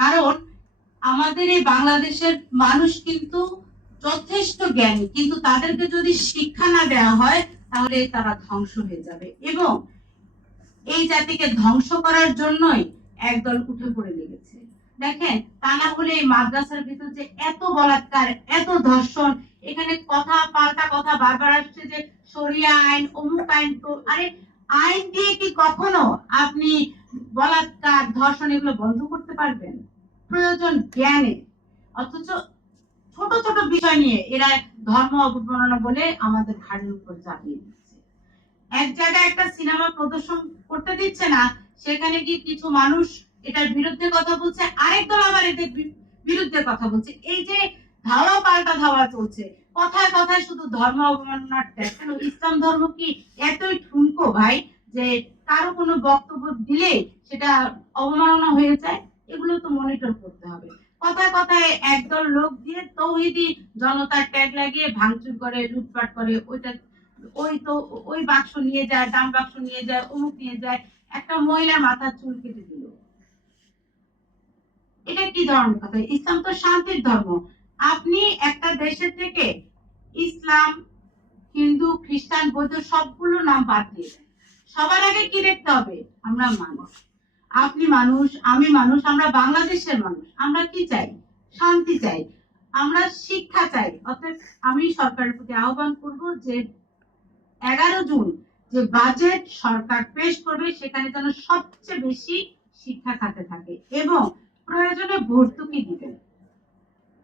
কারণ আমাদের এই বাংলাদেশের মানুষ কিন্তু যথেষ্ট জ্ঞানী, কিন্তু তাদেরকে যদি শিক্ষা না দেওয়া হয় তাহলে তারা ধ্বংস হয়ে যাবে। এবং এই জাতিকে ধ্বংস করার জন্যই একদল উঠে পড়ে লেগেছে। দেখেন, তা না হলে এই মাদ্রাসার ভিতর যে এত বলাৎকার, এত ধর্ষণ, এখানে কথা পাল্টা কথা বারবার আসছে যে শরিয়া আইন, অমুক আইন। তো আরে, আইন দিয়ে কি কখনো আপনি বলাৎকার, ধর্ষণ এগুলো বন্ধ করতে পারবেন? প্রয়োজন জ্ঞানে। অথচ ছোট ছোট বিষয় নিয়ে এরা ধর্ম অবমাননা বলে আমাদের ঘাড়ের উপর চাপিয়ে দিচ্ছে। এক জায়গায় একটা সিনেমা প্রদর্শন করতে দিচ্ছে না, সেখানে কি কিছু মানুষ এটার বিরুদ্ধে কথা বলছে, আরেক দল আবার এদের বিরুদ্ধে কথা বলছে। এই যে ধাওয়া পাল্টা ধাওয়া চলছে, কথায় কথায় শুধু ধর্ম অবমাননার ট্যাগ। ইসলাম ধর্ম কি এতই ঠুনকো ভাই যে কারো কোনো বক্তব্য দিলে সেটা অবমাননা হয়ে যায়? এগুলো তো মনিটর করতে হবে। কথায় কথায় একদল লোক দিয়ে তৌহিদি জনতার ট্যাগ লাগিয়ে ভাঙচুর করে, লুটপাট করে, ওইটা ওই তো ওই বাক্স নিয়ে যায়, দাম বাক্স নিয়ে যায়, অমুক নিয়ে যায়, একটা মহিলার মাথার চুল কেটে দিল। এটা কি ধরনের কথা? ইসলাম তো শান্তির ধর্ম। আপনি একটা দেশের থেকে ইসলাম, হিন্দু, খ্রিস্টান, বৌদ্ধ সবগুলো নাম বাদ দিয়ে দেন। সবার আগে কি দেখতে হবে? আমরা মানুষ, আপনি মানুষ, আমি মানুষ, আমরা বাংলাদেশের মানুষ। আমরা কি চাই? শান্তি চাই, আমরা শিক্ষা চাই। অতএব আমি সরকারের প্রতি আহ্বান করব যে 11 জুন যে বাজেট সরকার পেশ করবে সেখানে যেন সবচেয়ে বেশি শিক্ষা খাতে থাকে এবং প্রয়োজনে ভর্তুকি দিবেন।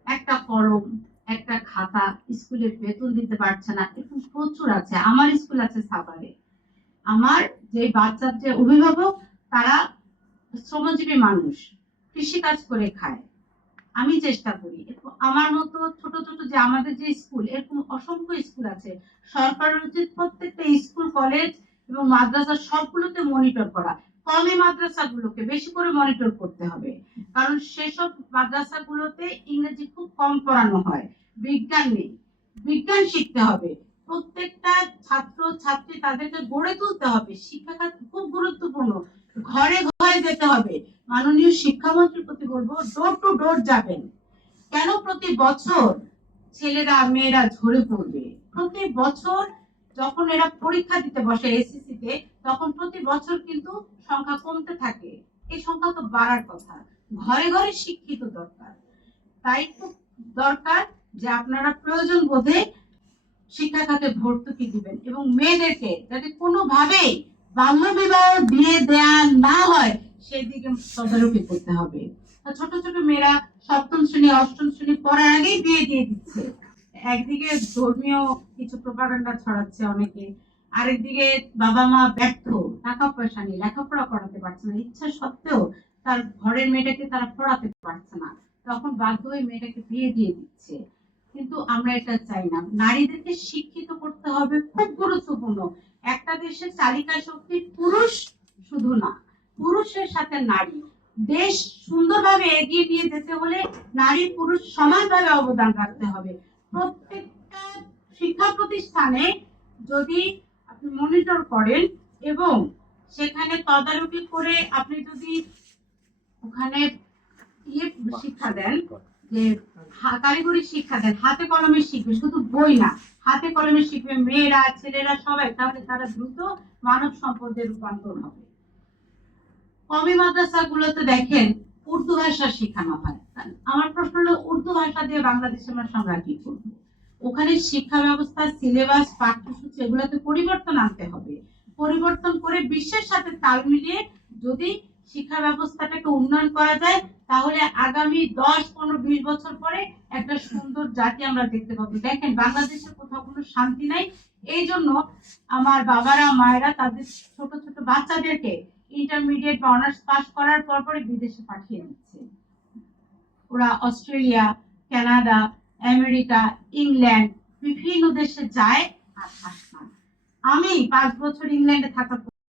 একটা কলম, একটা খাতা, স্কুলে বেতন দিতে পারছে না, এরকম প্রচুর আছে। আমার স্কুল আছে সাভারে। আমার যে বাচ্চার যে অভিভাবক, তারা শ্রমজীবী মানুষ, কৃষি কাজ করে খায়। আমি চেষ্টা করি আমার মতো ছোট ছোট যে আমাদের যে স্কুল, এরকম অসংখ্য স্কুল আছে। সরকারের উচিত প্রত্যেকটা স্কুল, কলেজ এবং মাদ্রাসা সবগুলোতে মনিটর করা। কমই মাদ্রাসাগুলোকে বেশি করে মনিটর করতে হবে, কারণ সেসব মাদ্রাসাগুলোতে ইংরেজি খুব কম পড়ানো হয়, বিজ্ঞান নেই। বিজ্ঞান শিখতে হবে। প্রত্যেকটা ছাত্র ছাত্রী তাদেরকে গড়ে তুলতে হবে। শিক্ষাখাত খুব গুরুত্বপূর্ণ। ঘরে ঘরে যেতে হবে। মাননীয় শিক্ষামন্ত্রীর প্রতি বলবো, ডোর টু ডোর যাবেন। কেন প্রতি বছর ছেলেরা মেয়েরা ঝরে পড়বে? প্রতি বছর যখন এরা পরীক্ষা দিতে বসে এসএসসি তে, তখন প্রতি বছর কিন্তু সংখ্যা কমতে থাকে। এই সংখ্যা তো বাড়ার কথা। ঘরে ঘরে শিক্ষিত দরকার। তাই খুব দরকার যে আপনারা প্রয়োজন বোধে শিক্ষা খাতে ভর্তুকি দিবেন এবং মেয়েদেরকে যাতে কোনোভাবেই বাল্য বিবাহ দিয়ে দেয়া না হয় সেদিকে তদারকি করতে হবে। ছোট ছোট মেয়েরা সপ্তম শ্রেণী, অষ্টম শ্রেণী পড়ার আগেই বিয়ে দিয়ে দিচ্ছে। একদিকে ধর্মীয় কিছু প্রপাগান্ডা ছড়াচ্ছে অনেকে, আরেকদিকে বাবা মা ব্যর্থ, টাকা পয়সা নেই, লেখাপড়া করাতে পারছে না, ইচ্ছা সত্ত্বেও তার ঘরের মেয়েটাকে তারা পড়াতে পারছে না, তখন বাধ্য হয়ে মেয়েটাকে বিয়ে দিয়ে দিচ্ছে। কিন্তু আমরা এটা চাই না। নারীদেরকে শিক্ষিত করতে হবে, খুব গুরুত্বপূর্ণ। একটা দেশের চালিকা শক্তি পুরুষ শুধু না, পুরুষের সাথে নারী। দেশ সুন্দরভাবে এগিয়ে নিয়ে যেতে হলে নারী পুরুষ সমানভাবে অবদান রাখতে হবে। প্রত্যেকটা শিক্ষা প্রতিষ্ঠানে যদি আপনি মনিটর করেন এবং সেখানে তদারকি করে আপনি যদি ওখানে শিক্ষা দেন, যে কারিগরি শিক্ষা দেন, হাতে কলমে শিখবে, শুধু বই না, হাতে কলমে শিখবে মেয়েরা ছেলেরা সবাই, তাহলে তারা দ্রুত মানব সম্পদে রূপান্তর হবে। কমি মাদ্রাসাগুলোতে দেখেন উর্দু ভাষা শেখানো হয়। আমার প্রশ্ন হলো, উর্দু ভাষা দিয়ে বাংলাদেশের মানুষ আমরা কি করবো? ওখানে শিক্ষা ব্যবস্থা, সিলেবাস, পাঠ্যসূচি এগুলোতে পরিবর্তন আনতে হবে। পরিবর্তন করে বিশ্বের সাথে তাল মিলিয়ে যদি শিক্ষা ব্যবস্থাটাকে উন্নয়ন করা যায়, তাহলে আগামী 10, 15, 20 বছর পরে একটা সুন্দর জাতি আমরা দেখতে পাবো। দেখেন, বাংলাদেশের কোথাও কোনো শান্তি নাই। এই জন্য আমার বাবারা মায়েরা তাদের ছোট ছোট বাচ্চাদেরকে ইন্টারমিডিয়েট বা অনার্স পাস করার পর পরে বিদেশে পাঠিয়ে দিচ্ছে। ওরা অস্ট্রেলিয়া, কানাডা, আমেরিকা, ইংল্যান্ড বিভিন্ন দেশে যায় আর আসে না। আমি 5 বছর ইংল্যান্ডে থাকার